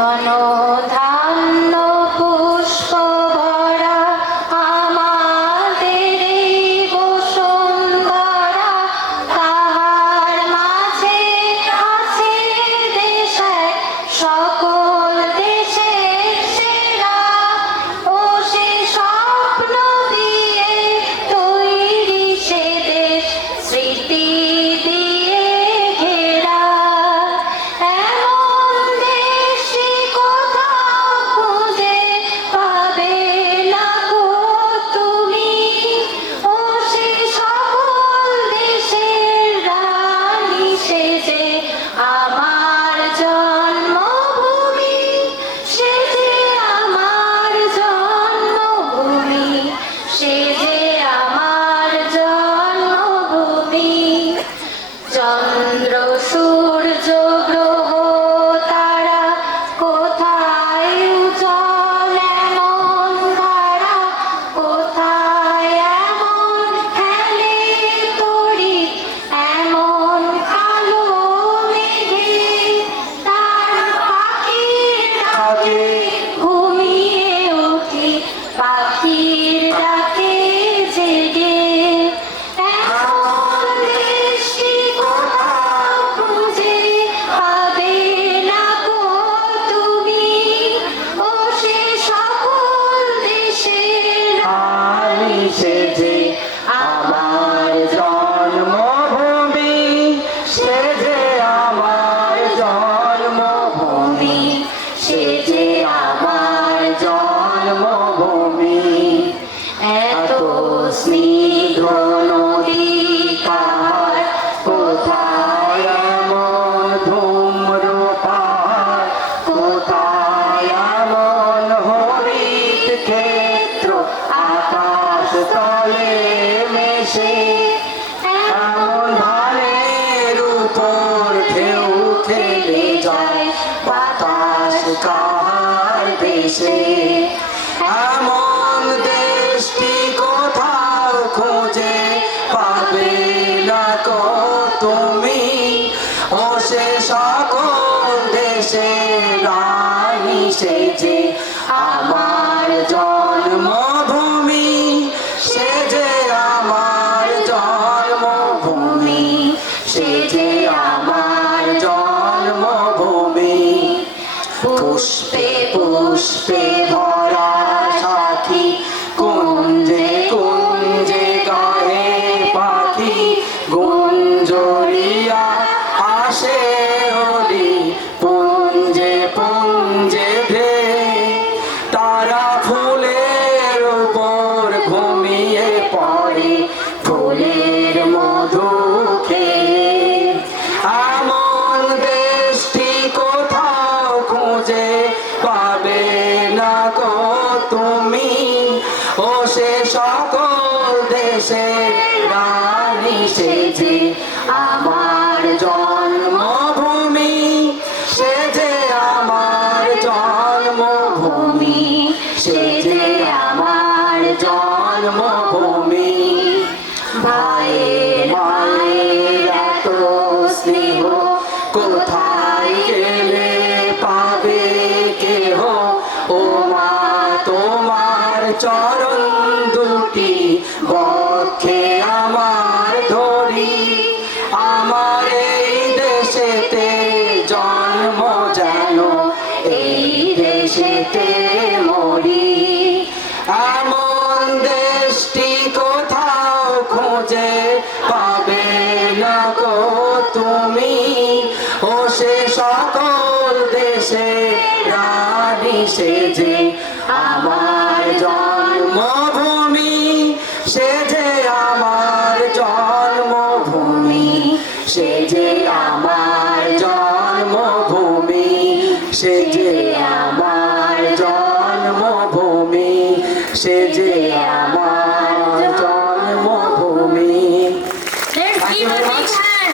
ধন ধান্য পুষ্প ভরা আমাদের এই বসুন্ধরা, তাহার মাঝে আছে দেশ এক সকল দেশের সেরা। ও সে স্বপ্ন দিয়ে তৈরি সে দেশ, স্মৃতি দিয়ে ঘেরা। এমন দেশে কোথাও খুঁজে পাবে না গো তুমি। ও সে সকল দেশের রানী সেজে আমার জন্মভূমি, সেজে আমার জন্মভূমি, সেজে আমার জন্মভূমি। চন্দ্র সূর্য গ্রহ তারা কোথায় উজ্জ্বল এমন ধারা, কোথায় এমন খেলে তড়িৎ এমন কালো মেঘে। তার পাখির ডাকে ঘুমিয়ে উঠি, পাখির ডাকে জেগে। এমন দেশটি কোথাও খুঁজে পাবে না গো তুমি। ও সে সকল দেশের রানী সেজে আমার জন্মভূমি, সেজে আমার জন্মভূমি, সেজে আমার জন্মভূমি। এত স্নিগ্ধ নদী তাহার কোথায় এমন ধূম্রপান, কোথায় এমন হরিত ক্ষেত্র আকাশ তলে মেশে। এমন ধানের উপর ঢেউ খেলে যায় বাতাস কাহার দেশে। এমন দেশটি কোথাও খুঁজে পাবে না গো তুমি। ও সে সকল দেশের রানী সেজে আমার জন্মভূমি, সেজে আমার জন্মভূমি, সেজে আমার জন্মভূমি। পুষ্পে পুষ্পে ভরা সাথী, কুঞ্জে কুঞ্জে গায়ে পাখি, গুঞ্জরিয়া আসে হলি পুঞ্জে পুঞ্জে ভে। তারা ফুলের উপর ঘুমিয়ে পড়ে ফুলের মধু খেয়ে। এমন দেশটি কোথাও খুঁজে পাবে না গো তুমি। ও সে সকল দেশের রানী সেজে আমার জন্মভূমি, সেজে আমার জন্মভূমি, সেজে আমার জন্মভূমি। ভাইয়ের মায়ের এত স্নেহ কোথায় গেলে পাবে কেহ। ও মা তোমার চরণ দুটি বক্ষে আমার ধরি। আমার এই দেশেতে জন্ম যেন এই দেশেতে মরি। এমন দেশটি কোথাও খুঁজে পাবে না গো তুমি। ও সে সকল দেশে রানী সেজে আমার জন্মভূমি, সেজে আমার জন্মভূমি, সেজে আমার জন্মভূমি, সেজে আমার জন্মভূমি, সেজে